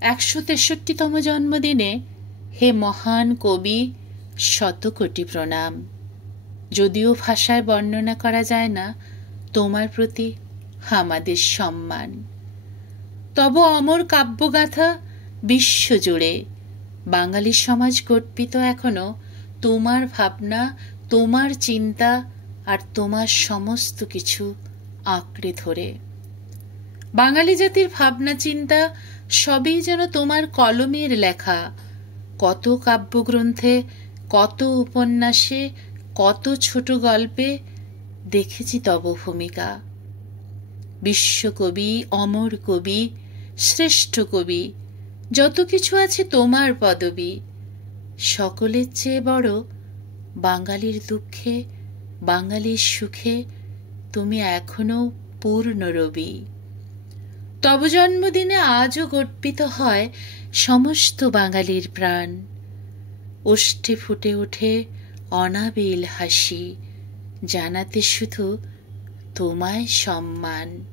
163তম জন্মদিনে হে মহান কবি, শতকোটি প্রণাম। যদিও ভাষায় বর্ণনা করা যায় না তোমার প্রতি আমাদের সম্মান। তব অমর কাব্যগাথা বিশ্বজুড়ে বাঙালি সমাজ গর্বিত এখনো তোমার ভাবনা, তোমার চিন্তা আর তোমার সমস্ত কিছু আঁকড়ে ধরে। বাঙালি জাতির ভাবনা চিন্তা সবই যেন তোমার কলমের লেখা। কত কাব্যগ্রন্থে, কত উপন্যাসে, কত ছোট গল্পে দেখেছি তব ভূমিকা। বিশ্বকবি, অমর কবি, শ্রেষ্ঠ কবি, যত কিছু আছে তোমার পদবী। সকলের চেয়ে বড় বাঙালির দুঃখে, বাঙালির সুখে তুমি এখনো পূর্ণ রবি। তব জন্মদিনে আজও গর্বিত হয় সমস্ত বাঙালির প্রাণ। ওষ্ঠে ফুটে ওঠে অনাবিল হাসি, জানাতে শুধু তোমায় সম্মান।